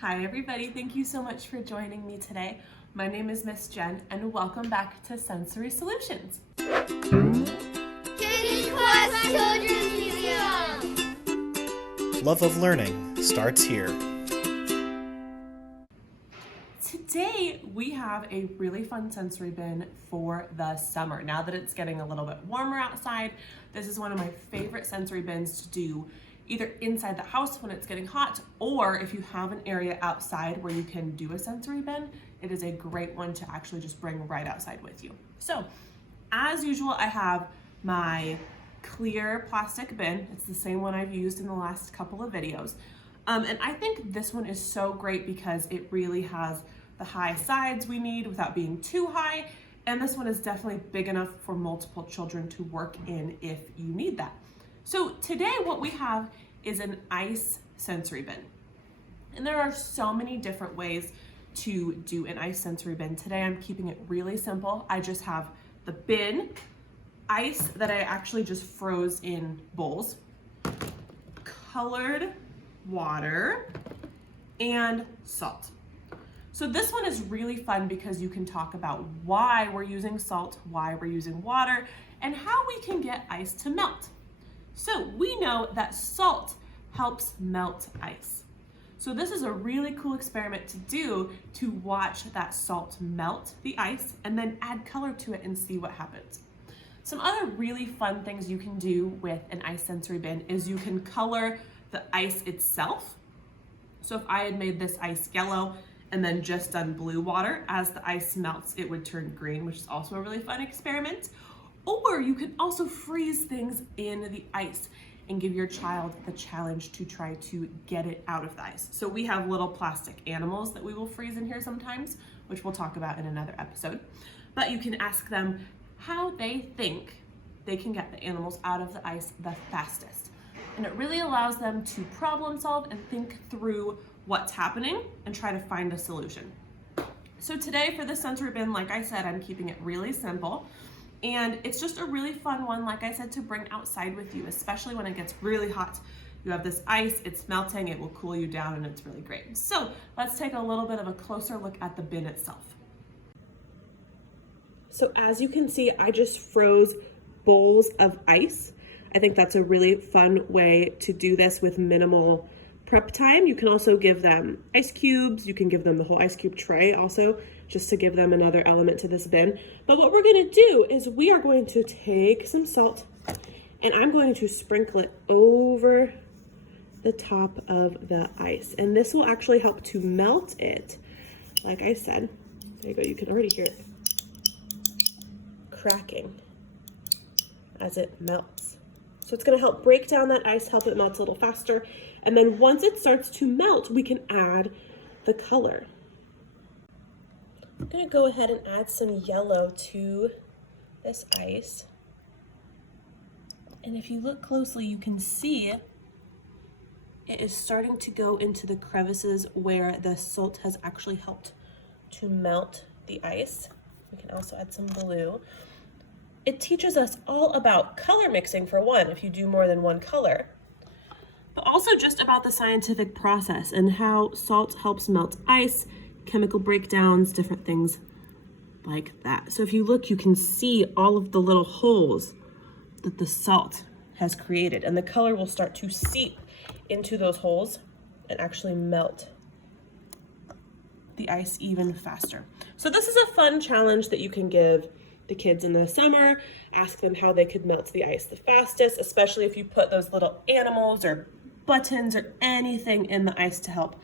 Hi everybody, thank you so much for joining me today. My name is Miss Jen and welcome back to Sensory Solutions. Kitty Quest Children's Museum! Love of learning starts here. Today we have a really fun sensory bin for the summer. Now that it's getting a little bit warmer outside, this is one of my favorite sensory bins to do either inside the house when it's getting hot, or if you have an area outside where you can do a sensory bin, it is a great one to actually just bring right outside with you. So, as usual, I have my clear plastic bin. It's the same one I've used in the last couple of videos. And I think this one is so great because it really has the high sides we need without being too high. And this one is definitely big enough for multiple children to work in if you need that. So today what we have is an ice sensory bin. And there are so many different ways to do an ice sensory bin. Today I'm keeping it really simple. I just have the bin, ice that I actually just froze in bowls, colored water, and salt. So this one is really fun because you can talk about why we're using salt, why we're using water, and how we can get ice to melt. So we know that salt helps melt ice. So this is a really cool experiment to do, to watch that salt melt the ice and then add color to it and see what happens. Some other really fun things you can do with an ice sensory bin is you can color the ice itself. So if I had made this ice yellow and then just done blue water, as the ice melts, it would turn green, which is also a really fun experiment. Or you can also freeze things in the ice and give your child the challenge to try to get it out of the ice. So we have little plastic animals that we will freeze in here sometimes, which we'll talk about in another episode. But you can ask them how they think they can get the animals out of the ice the fastest. And it really allows them to problem solve and think through what's happening and try to find a solution. So today for the sensory bin, like I said, I'm keeping it really simple. And it's just a really fun one, like I said, to bring outside with you, especially when it gets really hot. You have this ice, it's melting, it will cool you down, and it's really great. So let's take a little bit of a closer look at the bin itself. So as you can see, I just froze bowls of ice. I think that's a really fun way to do this with minimal prep time. You can also give them ice cubes. You can give them the whole ice cube tray also, just to give them another element to this bin. But what we're gonna do is we are going to take some salt and I'm going to sprinkle it over the top of the ice. And this will actually help to melt it. Like I said, there you go, you can already hear it cracking as it melts. So it's gonna help break down that ice, help it melt a little faster. And then once it starts to melt, we can add the color. I'm gonna go ahead and add some yellow to this ice. And if you look closely, you can see it is starting to go into the crevices where the salt has actually helped to melt the ice. We can also add some blue. It teaches us all about color mixing, for one, if you do more than one color, but also just about the scientific process and how salt helps melt ice, chemical breakdowns, different things like that. So if you look, you can see all of the little holes that the salt has created, and the color will start to seep into those holes and actually melt the ice even faster. So this is a fun challenge that you can give the kids in the summer. Ask them how they could melt the ice the fastest, especially if you put those little animals or buttons or anything in the ice to help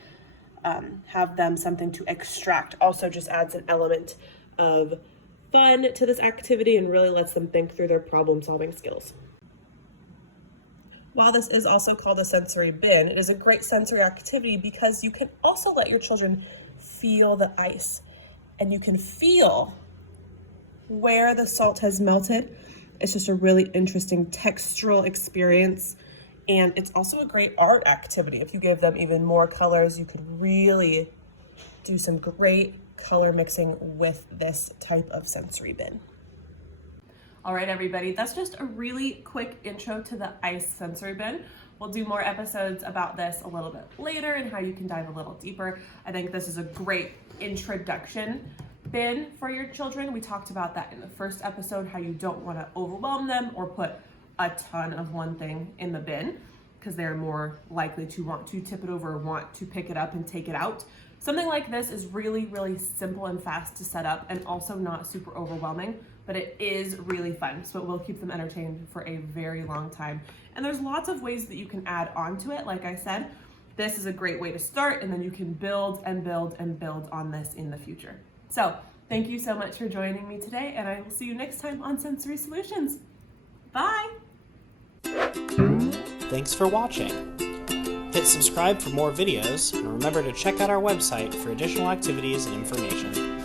have them something to extract. Also just adds an element of fun to this activity and really lets them think through their problem solving skills. While this is also called a sensory bin, it is a great sensory activity because you can also let your children feel the ice and you can feel where the salt has melted. It's just a really interesting textural experience. And it's also a great art activity. If you give them even more colors, you could really do some great color mixing with this type of sensory bin. All right, everybody, that's just a really quick intro to the ice sensory bin. We'll do more episodes about this a little bit later and how you can dive a little deeper. I think this is a great introduction bin for your children. We talked about that in the first episode, how you don't want to overwhelm them or put a ton of one thing in the bin because they're more likely to want to tip it over or want to pick it up and take it out. Something like this is really, really simple and fast to set up and also not super overwhelming, but it is really fun. So it will keep them entertained for a very long time. And there's lots of ways that you can add onto it. Like I said, this is a great way to start, and then you can build and build and build on this in the future. So thank you so much for joining me today, and I will see you next time on Sensory Solutions. Bye. Thanks for watching. Hit subscribe for more videos, and remember to check out our website for additional activities and information.